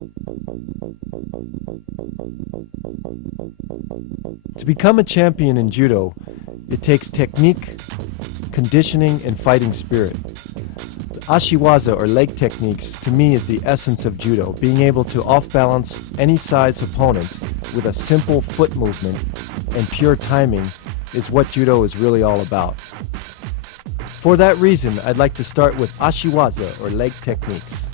To become a champion in Judo, it takes technique, conditioning, and fighting spirit. The ashiwaza, or leg techniques, to me is the essence of Judo, being able to off-balance any size opponent with a simple foot movement and pure timing is what Judo is really all about. For that reason, I'd like to start with ashiwaza, or leg techniques.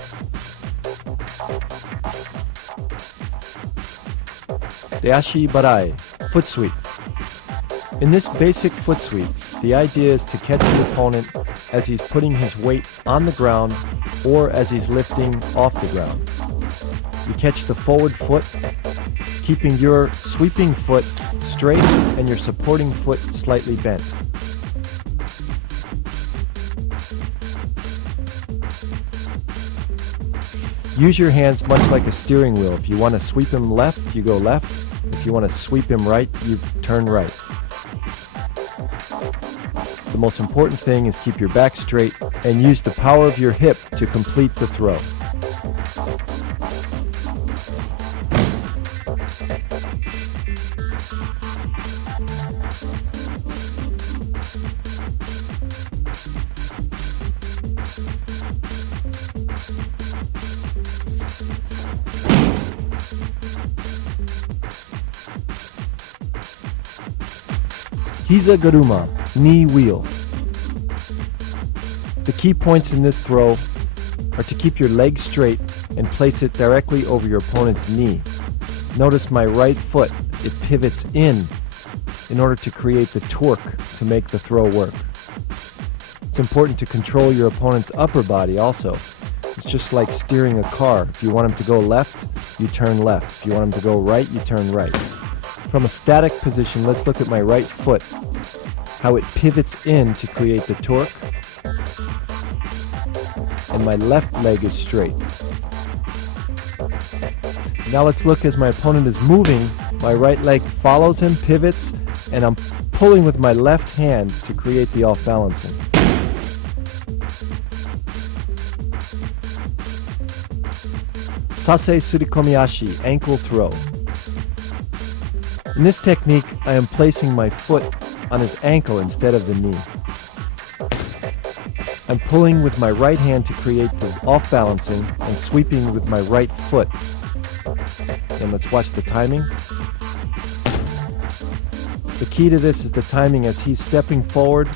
The ashi barai, foot sweep. In this basic foot sweep, the idea is to catch the opponent as he's putting his weight on the ground or as he's lifting off the ground. You catch the forward foot, keeping your sweeping foot straight and your supporting foot slightly bent. Use your hands much like a steering wheel. If you want to sweep him left, you go left. If you want to sweep him right, you turn right. The most important thing is keep your back straight and use the power of your hip to complete the throw. Hiza garuma, knee wheel. The key points in this throw are to keep your leg straight and place it directly over your opponent's knee. Notice my right foot, it pivots in order to create the torque to make the throw work. It's important to control your opponent's upper body also. It's just like steering a car. If you want him to go left, you turn left. If you want him to go right, you turn right. From a static position, let's look at my right foot, how it pivots in to create the torque, and my left leg is straight. Now let's look as my opponent is moving, my right leg follows him, pivots, and I'm pulling with my left hand to create the off-balancing. Sase surikomiashi, ankle throw. In this technique, I am placing my foot on his ankle instead of the knee. I'm pulling with my right hand to create the off-balancing and sweeping with my right foot. And let's watch the timing. The key to this is the timing. As he's stepping forward,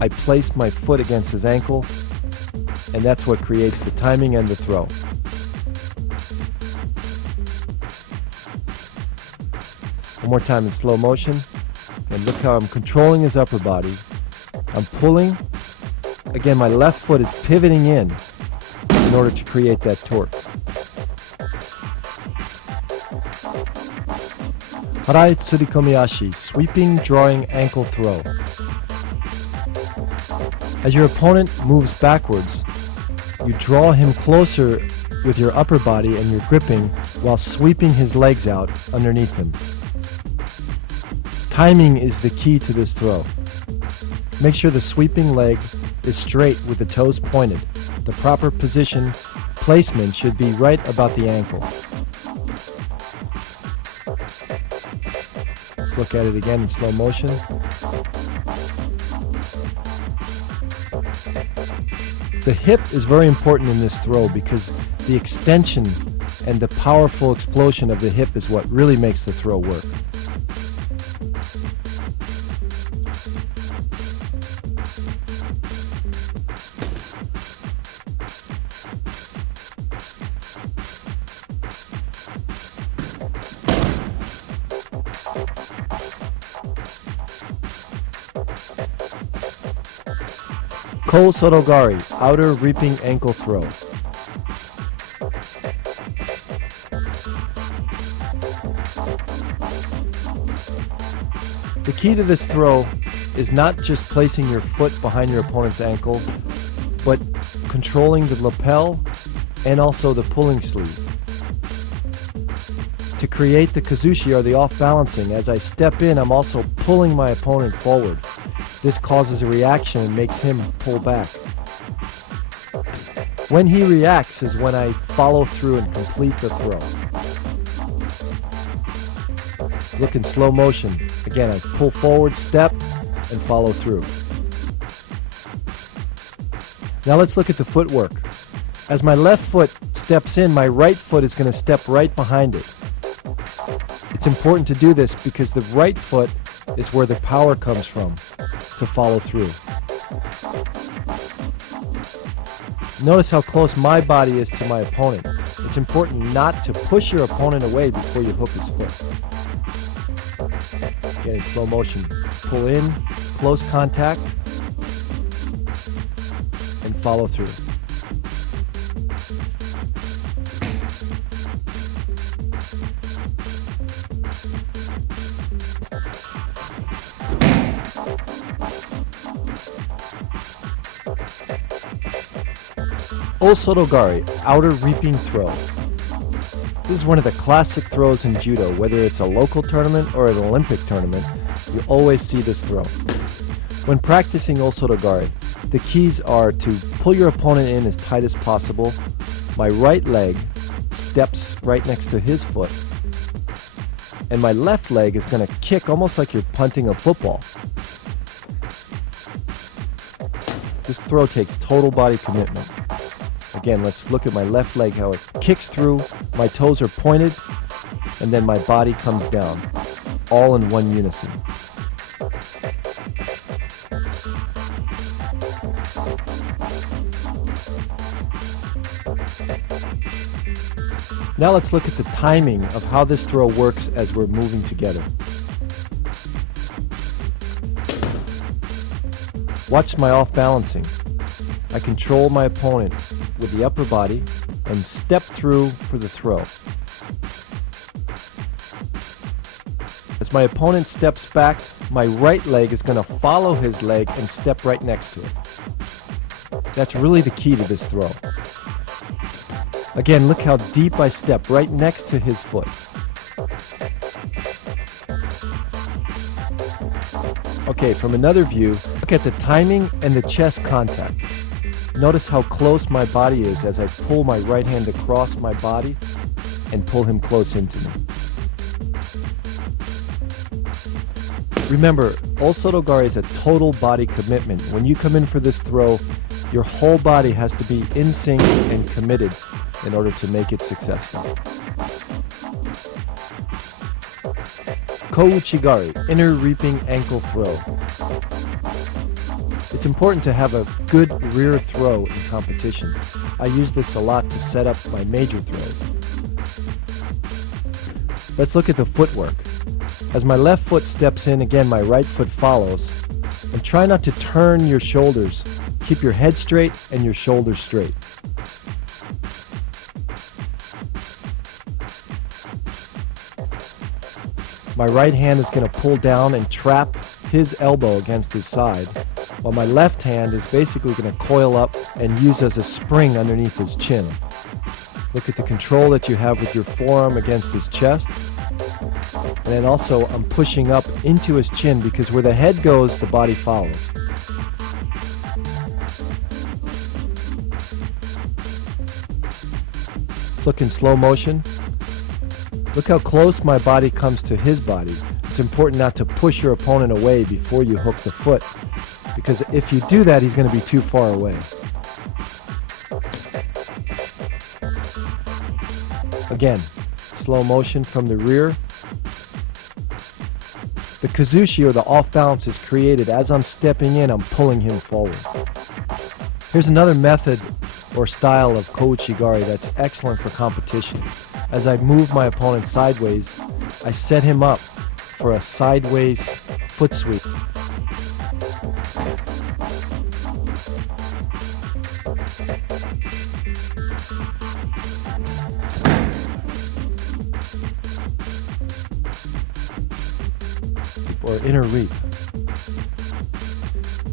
I place my foot against his ankle, and that's what creates the timing and the throw. One more time in slow motion, and look how I'm controlling his upper body. I'm pulling. Again, my left foot is pivoting in order to create that torque. Harai tsurikomiashi, sweeping, drawing ankle throw. As your opponent moves backwards, you draw him closer with your upper body and you're gripping while sweeping his legs out underneath him. Timing is the key to this throw. Make sure the sweeping leg is straight with the toes pointed. The proper position placement should be right about the ankle. Let's look at it again in slow motion. The hip is very important in this throw because the extension and the powerful explosion of the hip is what really makes the throw work. Ko sorogari, outer reaping ankle throw. The key to this throw is not just placing your foot behind your opponent's ankle, but controlling the lapel and also the pulling sleeve. To create the kazushi, or the off-balancing, as I step in, I'm also pulling my opponent forward. This causes a reaction and makes him pull back. When he reacts is when I follow through and complete the throw. Look in slow motion. Again, I pull forward, step, and follow through. Now let's look at the footwork. As my left foot steps in, my right foot is going to step right behind it. It's important to do this because the right foot is where the power comes from to follow through. Notice how close my body is to my opponent. It's important not to push your opponent away before you hook his foot. Again, in slow motion, pull in, close contact, and follow through. Osotogari, outer reaping throw. This is one of the classic throws in judo. Whether it's a local tournament or an Olympic tournament, you always see this throw. When practicing Osotogari, the keys are to pull your opponent in as tight as possible. My right leg steps right next to his foot, and my left leg is going to kick almost like you're punting a football. This throw takes total body commitment. Again, let's look at my left leg, how it kicks through, my toes are pointed, and then my body comes down, all in one unison. Now let's look at the timing of how this throw works as we're moving together. Watch my off-balancing. I control my opponent with the upper body and step through for the throw. As my opponent steps back, my right leg is going to follow his leg and step right next to it. That's really the key to this throw. Again, look how deep I step right next to his foot. Okay, from another view, look at the timing and the chest contact. Notice how close my body is as I pull my right hand across my body and pull him close into me. Remember, Osotogari is a total body commitment. When you come in for this throw, your whole body has to be in sync and committed in order to make it successful. Kouchigari, inner reaping ankle throw. It's important to have a good rear throw in competition. I use this a lot to set up my major throws. Let's look at the footwork. As my left foot steps in, again my right foot follows. And try not to turn your shoulders. Keep your head straight and your shoulders straight. My right hand is going to pull down and trap his elbow against his side, while my left hand is basically going to coil up and use as a spring underneath his chin. Look at the control that you have with your forearm against his chest. And then also I'm pushing up into his chin because where the head goes, the body follows. Let's look in slow motion. Look how close my body comes to his body. It's important not to push your opponent away before you hook the foot, because if you do that, he's going to be too far away. Again, slow motion from the rear. The kazushi, or the off balance, is created as I'm stepping in, I'm pulling him forward. Here's another method or style of kouchigari that's excellent for competition. As I move my opponent sideways, I set him up for a sideways foot sweep. Or inner reap.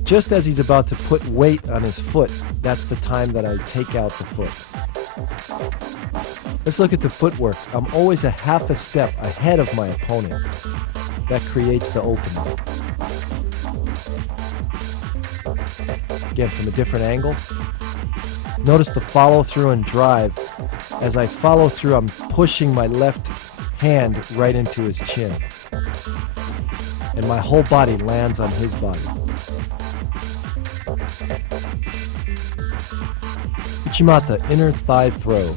Just as he's about to put weight on his foot, that's the time that I take out the foot. Let's look at the footwork. I'm always a half a step ahead of my opponent. That creates the opening. Again, from a different angle. Notice the follow through and drive. As I follow through, I'm pushing my left hand right into his chin. And my whole body lands on his body. Uchimata, inner thigh throw.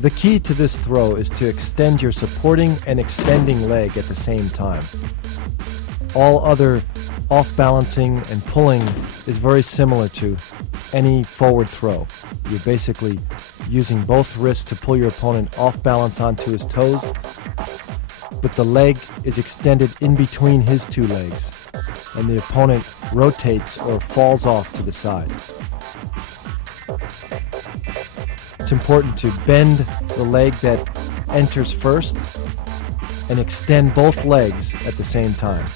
The key to this throw is to extend your supporting and extending leg at the same time. All other off-balancing and pulling is very similar to any forward throw. You're basically using both wrists to pull your opponent off balance onto his toes, but the leg is extended in between his two legs, and the opponent rotates or falls off to the side. It's important to bend the leg that enters first and extend both legs at the same time.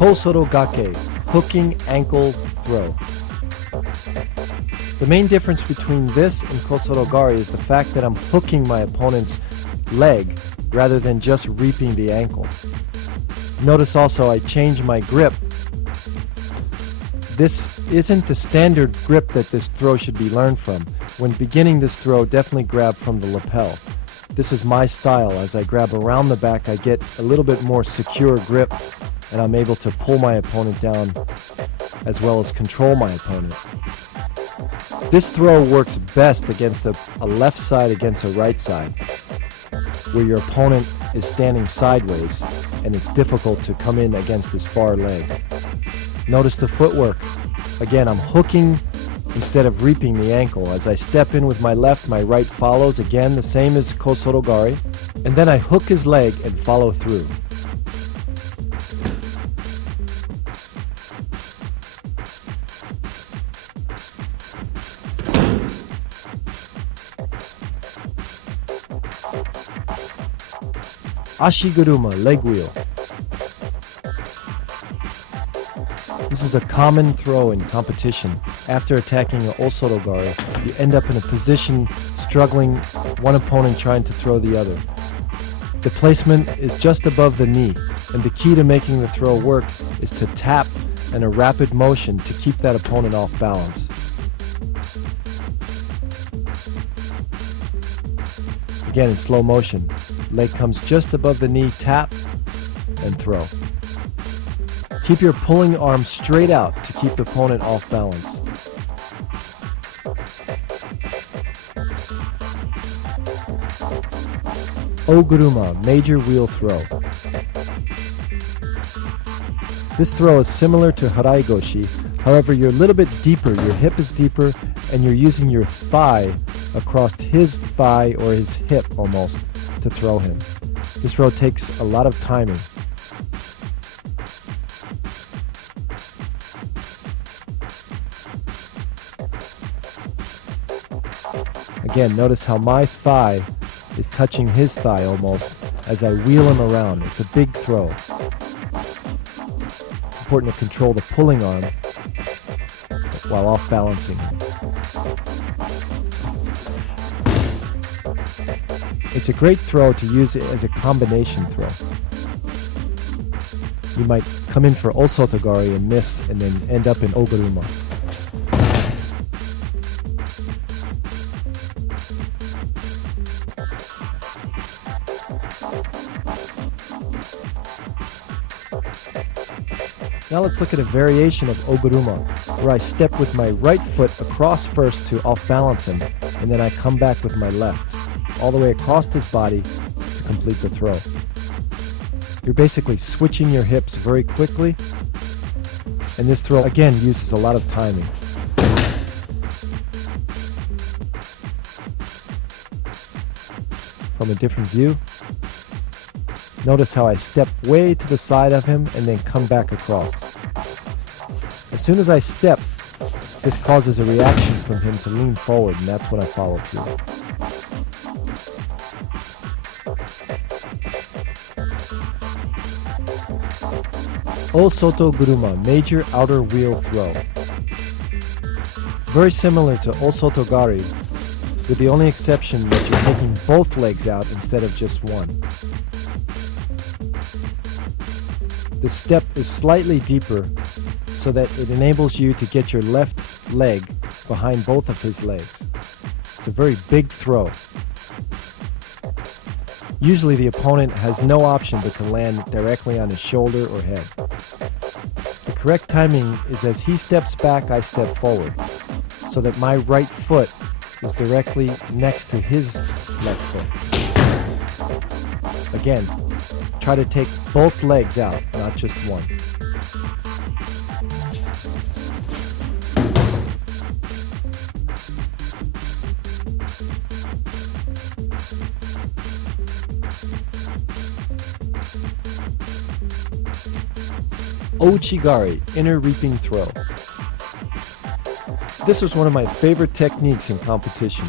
Kosorogake, hooking ankle throw. The main difference between this and kosorogari is the fact that I'm hooking my opponent's leg rather than just reaping the ankle. Notice also I change my grip. This isn't the standard grip that this throw should be learned from. When beginning this throw, definitely grab from the lapel. This is my style. As I grab around the back, I get a little bit more secure grip, and I'm able to pull my opponent down as well as control my opponent. This throw works best against a left side against a right side, where your opponent is standing sideways and it's difficult to come in against his far leg. Notice the footwork. Again, I'm hooking instead of reaping the ankle. As I step in with my left, my right follows. Again, the same as kosorogari. And then I hook his leg and follow through. Ashiguruma, leg wheel. This is a common throw in competition. After attacking an osorogari, you end up in a position struggling, one opponent trying to throw the other. The placement is just above the knee, and the key to making the throw work is to tap in a rapid motion to keep that opponent off balance. Again, in slow motion. Leg comes just above the knee, tap, and throw. Keep your pulling arm straight out to keep the opponent off balance. Oguruma, major wheel throw. This throw is similar to haraigoshi, however you're a little bit deeper, your hip is deeper, and you're using your thigh across his thigh or his hip almost to throw him. This throw takes a lot of timing. Again, notice how my thigh is touching his thigh almost as I wheel him around. It's a big throw. It's important to control the pulling arm while off balancing him. It's a great throw to use it as a combination throw. You might come in for osotogari and miss and then end up in oguruma. Now let's look at a variation of oguruma, where I step with my right foot across first to off-balance him, and then I come back with my left, all the way across his body to complete the throw. You're basically switching your hips very quickly, and this throw, again, uses a lot of timing. From a different view, notice how I step way to the side of him and then come back across. As soon as I step, this causes a reaction from him to lean forward, and that's when I follow through. O Soto Guruma, major outer wheel throw. Very similar to O Soto Gari, with the only exception that you're taking both legs out instead of just one. The step is slightly deeper so that it enables you to get your left leg behind both of his legs. It's a very big throw. Usually the opponent has no option but to land directly on his shoulder or head. The correct timing is as he steps back, I step forward, so that my right foot is directly next to his left foot. Again, try to take both legs out, not just one. Ouchigari, inner reaping throw. This was one of my favorite techniques in competition,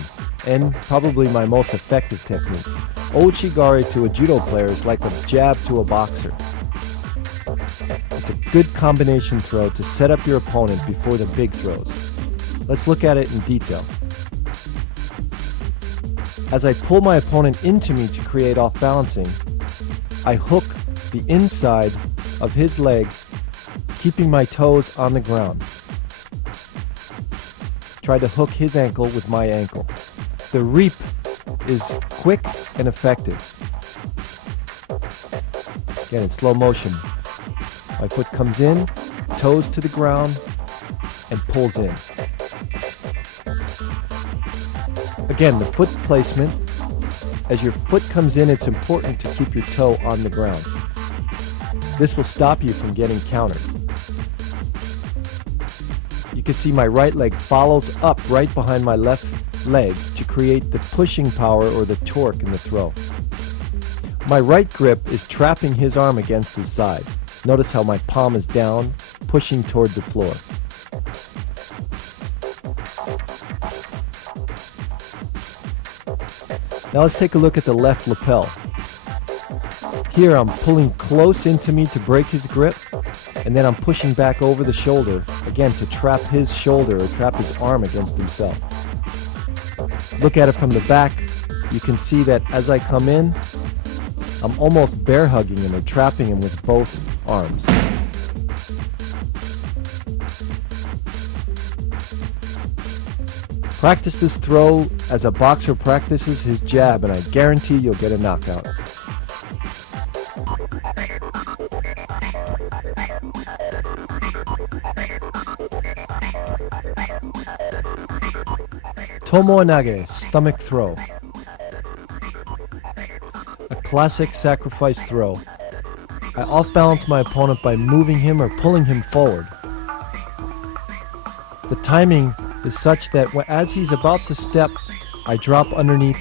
and probably my most effective technique. Ouchigari to a judo player is like a jab to a boxer. It's a good combination throw to set up your opponent before the big throws. Let's look at it in detail. As I pull my opponent into me to create off-balancing, I hook the inside of his leg, keeping my toes on the ground. Try to hook his ankle with my ankle. The reap is quick and effective. Again, in slow motion. My foot comes in, toes to the ground, and pulls in. Again, the foot placement. As your foot comes in, it's important to keep your toe on the ground. This will stop you from getting countered. You can see my right leg follows up right behind my left leg to create the pushing power or the torque in the throw. My right grip is trapping his arm against his side. Notice how my palm is down, pushing toward the floor. Now let's take a look at the left lapel. Here I'm pulling close into me to break his grip, and then I'm pushing back over the shoulder, again to trap his shoulder or trap his arm against himself. Look at it from the back. You can see that as I come in, I'm almost bear hugging him or trapping him with both arms. Practice this throw as a boxer practices his jab, and I guarantee you'll get a knockout. Tomoe nage, stomach throw. A classic sacrifice throw. I off-balance my opponent by moving him or pulling him forward. The timing is such that as he's about to step, I drop underneath,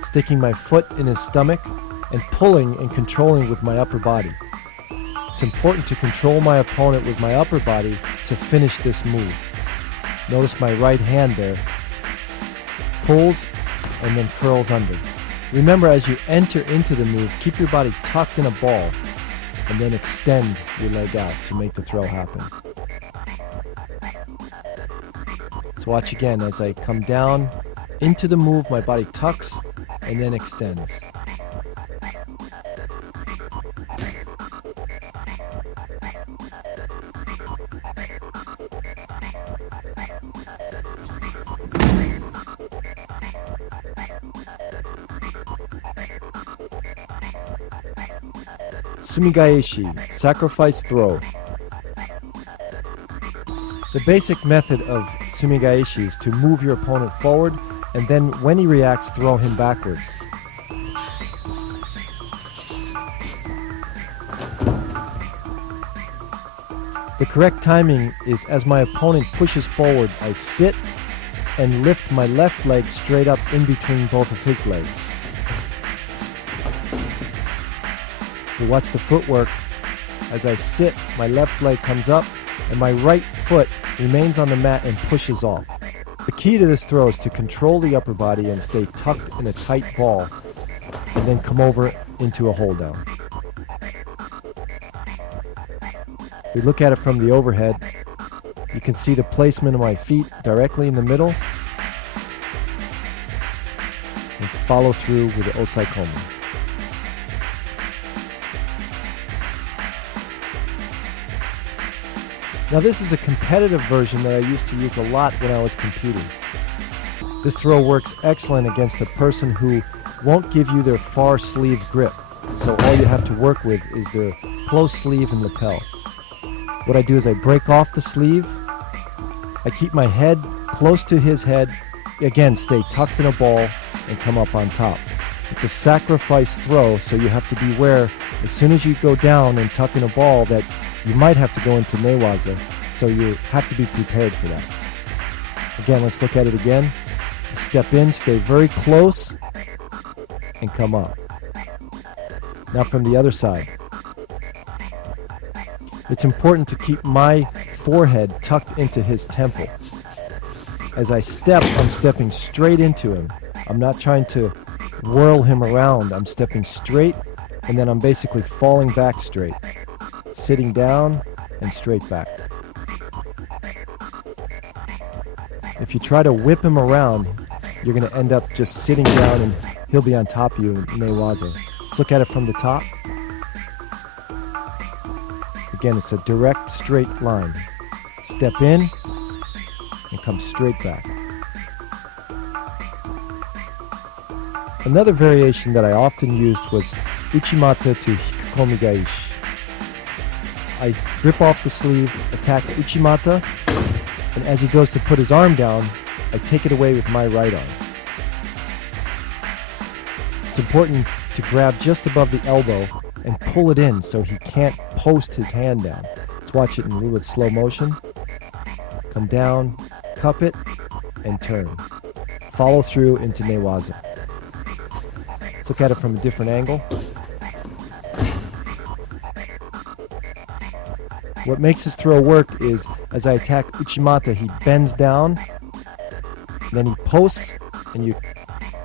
sticking my foot in his stomach and pulling and controlling with my upper body. It's important to control my opponent with my upper body to finish this move. Notice my right hand there. Pulls and then curls under. Remember, as you enter into the move, keep your body tucked in a ball and then extend your leg out to make the throw happen. Let's watch again as I come down into the move, my body tucks and then extends. Sumigaeshi, sacrifice throw. The basic method of sumigaeshi is to move your opponent forward and then when he reacts, throw him backwards. The correct timing is as my opponent pushes forward, I sit and lift my left leg straight up in between both of his legs. You watch the footwork. As I sit, my left leg comes up and my right foot remains on the mat and pushes off. The key to this throw is to control the upper body and stay tucked in a tight ball and then come over into a hold down. we look at it from the overhead, you can see the placement of my feet directly in the middle, and follow through with the osaikomi. Now this is a competitive version that I used to use a lot when I was competing. This throw works excellent against a person who won't give you their far sleeve grip, so all you have to work with is their close sleeve and lapel. What I do is I break off the sleeve, I keep my head close to his head, again stay tucked in a ball and come up on top. It's a sacrifice throw, so you have to beware as soon as you go down and tuck in a ball that you might have to go into newaza, so you have to be prepared for that. Again, let's look at it again. Step in, stay very close, and come up. Now from the other side. It's important to keep my forehead tucked into his temple. As I step, I'm stepping straight into him. I'm not trying to whirl him around. I'm stepping straight, and then I'm basically falling back straight. Sitting down and straight back. If you try to whip him around, you're going to end up just sitting down and he'll be on top of you in newaza. Let's look at it from the top. Again, it's a direct straight line. Step in and come straight back. Another variation that I often used was uchimata to hikukomi gaishi. I rip off the sleeve, attack uchimata, and as he goes to put his arm down, I take it away with my right arm. It's important to grab just above the elbow and pull it in so he can't post his hand down. Let's watch it in a little bit slow motion. Come down, cup it, and turn. Follow through into newaza. Let's look at it from a different angle. What makes this throw work is, as I attack uchimata, he bends down, then he posts, and you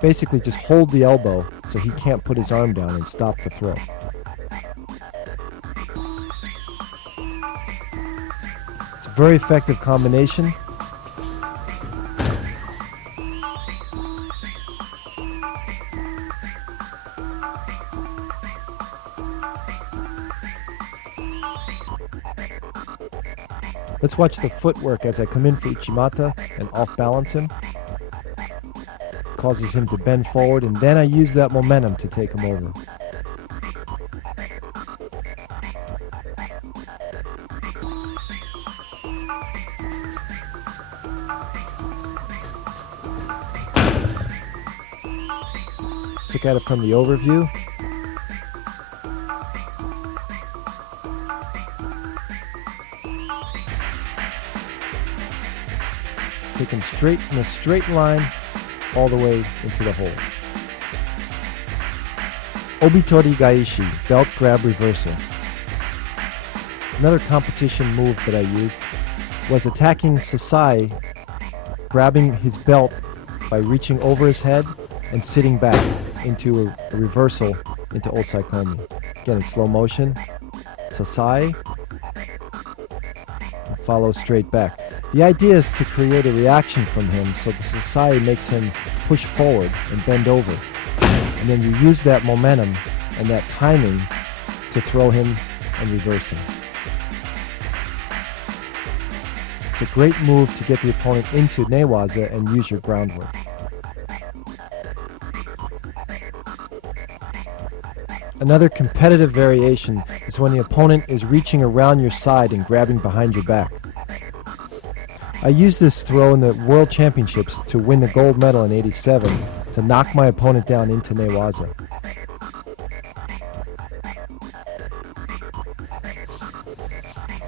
basically just hold the elbow so he can't put his arm down and stop the throw. It's a very effective combination. Let's watch the footwork as I come in for uchimata and off-balance him. Causes him to bend forward, and then I use that momentum to take him over. Let's look at it from the overview. Take him straight in a straight line all the way into the hole. Obitori Gaishi, belt grab reversal. Another competition move that I used was attacking Sasai, grabbing his belt by reaching over his head and sitting back into a reversal into osaikomi. Again, in slow motion. Sasai, and follow straight back. The idea is to create a reaction from him so the Sasai makes him push forward and bend over. And then you use that momentum and that timing to throw him and reverse him. It's a great move to get the opponent into newaza and use your groundwork. Another competitive variation is when the opponent is reaching around your side and grabbing behind your back. I used this throw in the World Championships to win the gold medal in '87 to knock my opponent down into newaza.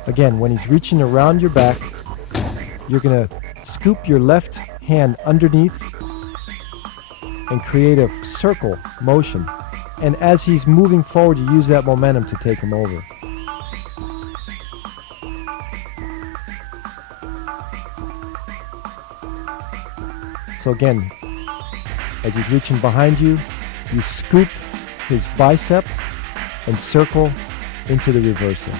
Again, when he's reaching around your back, you're going to scoop your left hand underneath and create a circle motion. And as he's moving forward, you use that momentum to take him over. So again, as he's reaching behind you, you scoop his bicep and circle into the reversal.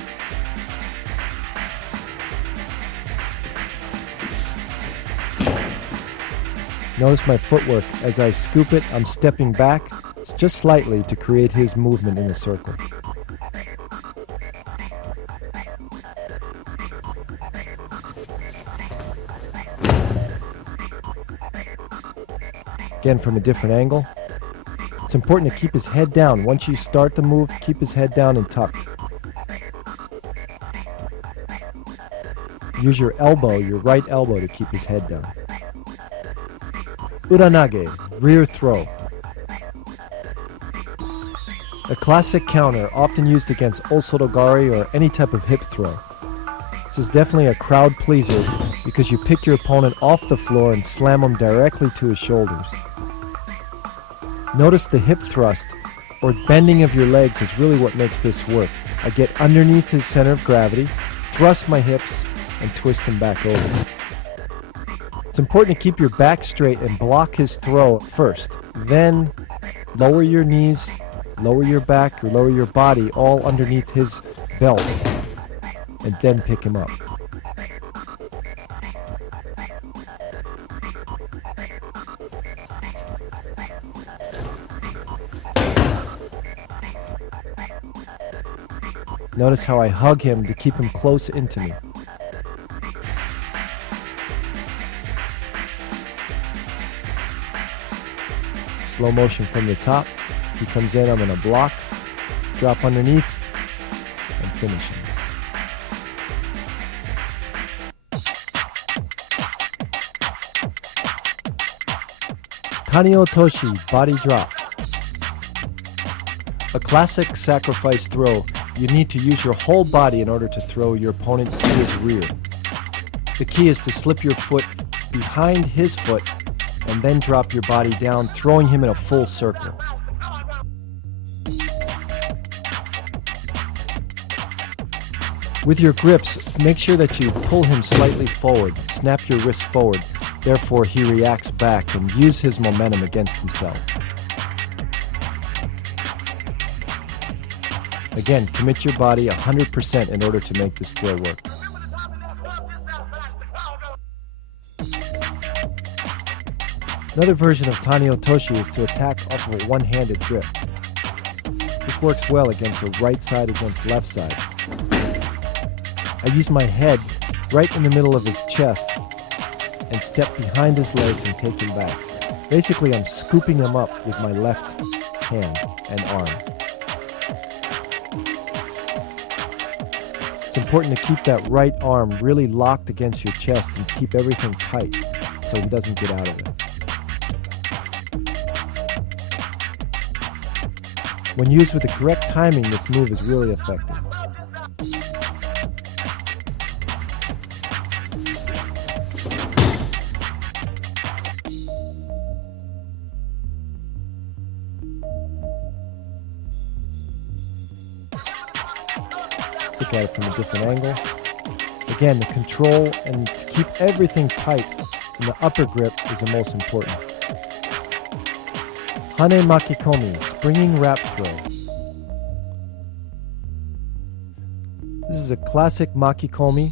Notice my footwork. As I scoop it, I'm stepping back just slightly to create his movement in a circle. Again, from a different angle. It's important to keep his head down. Once you start the move, keep his head down and tucked. Use your elbow, your right elbow, to keep his head down. Uranage, rear throw. A classic counter, often used against osotogari or any type of hip throw. This is definitely a crowd pleaser because you pick your opponent off the floor and slam him directly to his shoulders. Notice the hip thrust, or bending of your legs, is really what makes this work. I get underneath his center of gravity, thrust my hips, and twist him back over. It's important to keep your back straight and block his throw first. Then lower your knees, lower your back, or lower your body all underneath his belt, and then pick him up. Notice how I hug him to keep him close into me. Slow motion from the top. He comes in, I'm going to block, drop underneath, and finish him. Taniotoshi, body drop. A classic sacrifice throw. You need to use your whole body in order to throw your opponent to his rear. The key is to slip your foot behind his foot and then drop your body down, throwing him in a full circle. With your grips, make sure that you pull him slightly forward, snap your wrist forward, therefore he reacts back, and use his momentum against himself. Again, commit your body 100% in order to make this throw work. Another version of Taniotoshi is to attack off of a one-handed grip. This works well against a right side against left side. I use my head right in the middle of his chest and step behind his legs and take him back. Basically, I'm scooping him up with my left hand and arm. It's important to keep that right arm really locked against your chest and keep everything tight so he doesn't get out of it. When used with the correct timing, this move is really effective. Let's look at it from a different angle. Again, the control and to keep everything tight in the upper grip is the most important. Hane Makikomi, springing wrap throw. This is a classic Makikomi,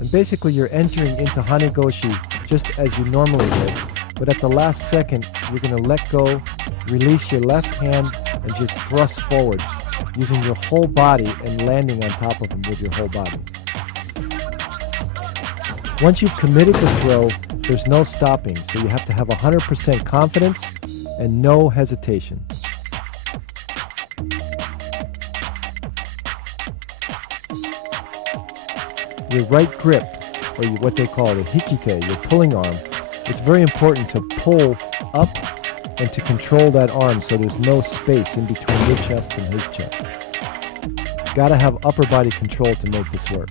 and basically you're entering into Hanegoshi just as you normally would, but at the last second you're going to let go, release your left hand, and just thrust forward, using your whole body and landing on top of him with your whole body. Once you've committed the throw, there's no stopping, so you have to have 100% confidence and no hesitation. Your right grip, or what they call the hikite, your pulling arm, it's very important to pull up and to control that arm so there's no space in between your chest and his chest. Gotta have upper body control to make this work.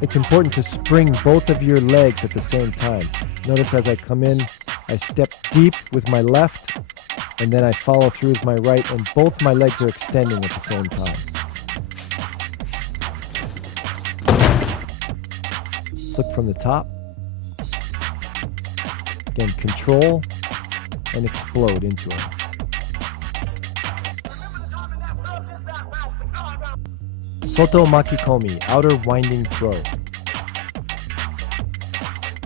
It's important to spring both of your legs at the same time. Notice as I come in, I step deep with my left, and then I follow through with my right, and both my legs are extending at the same time. Let's look from the top. Again, control and explode into it. Soto makikomi, outer winding throw.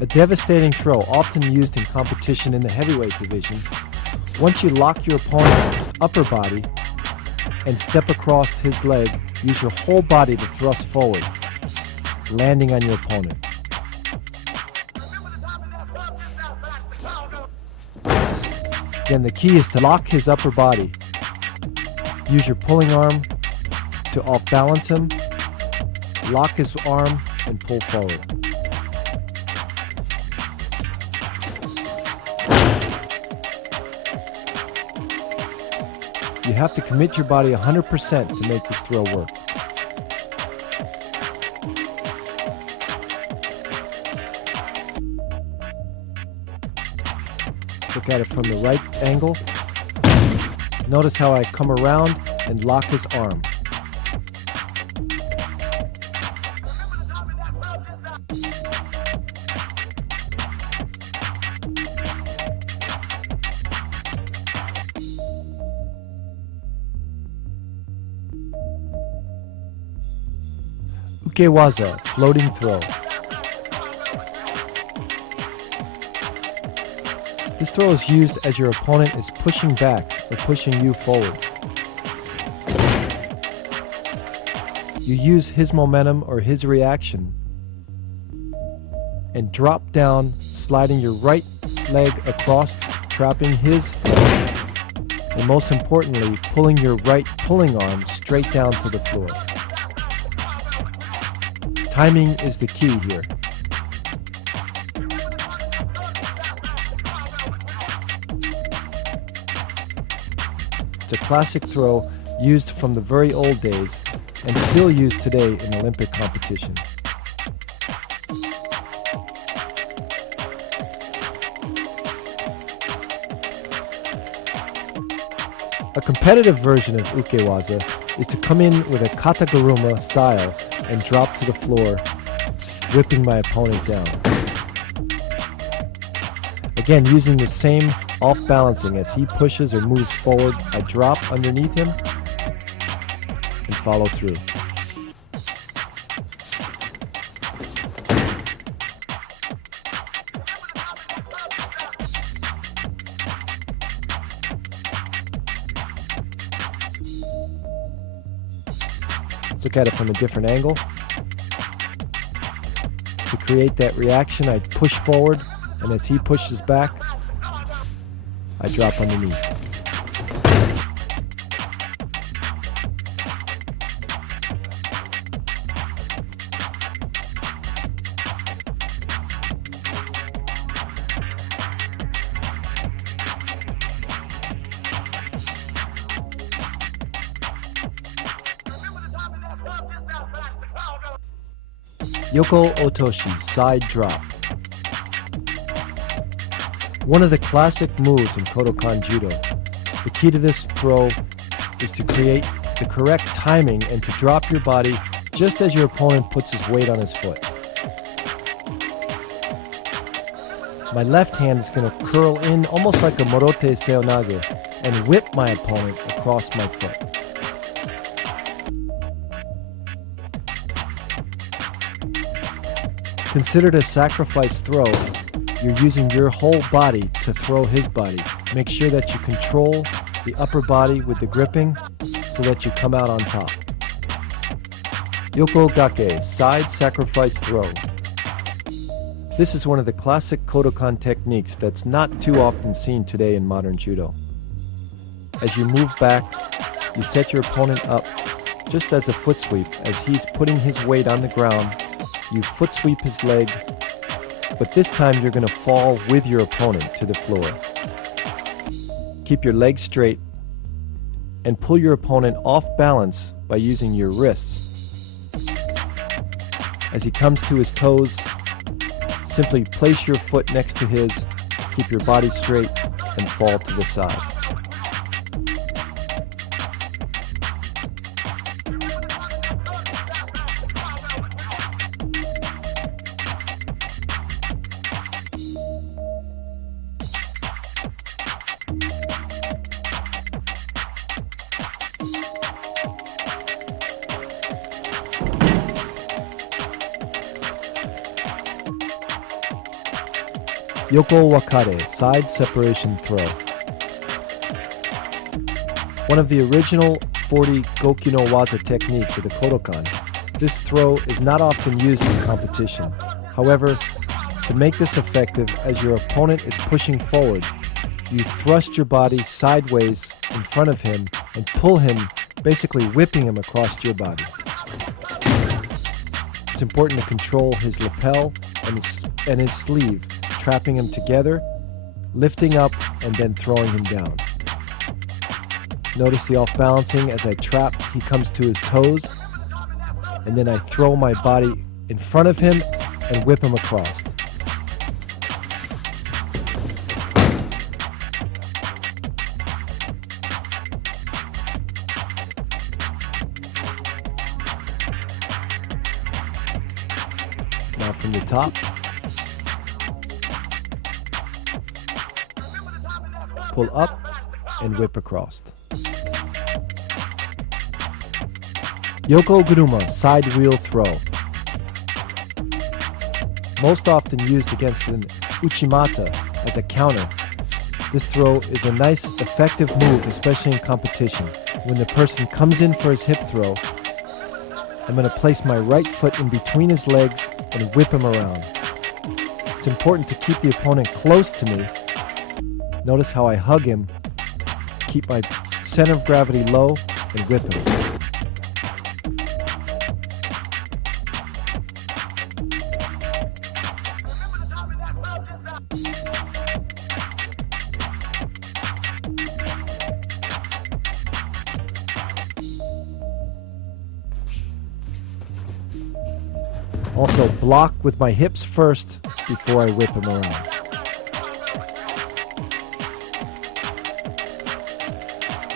A devastating throw often used in competition in the heavyweight division. Once you lock your opponent's upper body and step across his leg, use your whole body to thrust forward, landing on your opponent. Again, the key is to lock his upper body. Use your pulling arm to off-balance him, lock his arm, and pull forward. You have to commit your body 100% to make this throw work. Look at it from the right angle. Notice how I come around and lock his arm. Ukewaza, floating throw. This throw is used as your opponent is pushing back or pushing you forward. You use his momentum or his reaction and drop down, sliding your right leg across, trapping his, and most importantly, pulling your right pulling arm straight down to the floor. Timing is the key here. It's a classic throw used from the very old days and still used today in Olympic competition. A competitive version of ukewaza is to come in with a kataguruma style and drop to the floor, whipping my opponent down. Again, using the same off-balancing as he pushes or moves forward, I drop underneath him and follow through. Let's look at it from a different angle. To create that reaction, I push forward, and as he pushes back, I drop underneath. Yoko Otoshi, side drop. One of the classic moves in Kodokan Judo. The key to this throw is to create the correct timing and to drop your body just as your opponent puts his weight on his foot. My left hand is going to curl in almost like a morote seonage and whip my opponent across my foot. Considered a sacrifice throw, you're using your whole body to throw his body. Make sure that you control the upper body with the gripping so that you come out on top. Yoko gake, side sacrifice throw. This is one of the classic Kodokan techniques that's not too often seen today in modern judo. As you move back, you set your opponent up just as a foot sweep. As he's putting his weight on the ground, you foot sweep his leg, but this time you're going to fall with your opponent to the floor. Keep your legs straight and pull your opponent off balance by using your wrists. As he comes to his toes, simply place your foot next to his, keep your body straight, and fall to the side. Yoko Wakare, side separation throw. One of the original 40 Goki no Waza techniques of the Kodokan, this throw is not often used in competition. However, to make this effective, as your opponent is pushing forward, you thrust your body sideways in front of him and pull him, basically whipping him across your body. It's important to control his lapel and his sleeve, trapping him together, lifting up, and then throwing him down. Notice the off-balancing as I trap, he comes to his toes, and then I throw my body in front of him and whip him across. Now from the top, pull up and whip across. Yoko Guruma, side wheel throw. Most often used against an uchimata as a counter. This throw is a nice, effective move, especially in competition. When the person comes in for his hip throw, I'm going to place my right foot in between his legs and whip him around. It's important to keep the opponent close to me. Notice how I hug him, keep my center of gravity low, and whip him. Also, block with my hips first before I whip him around.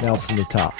Now from the top.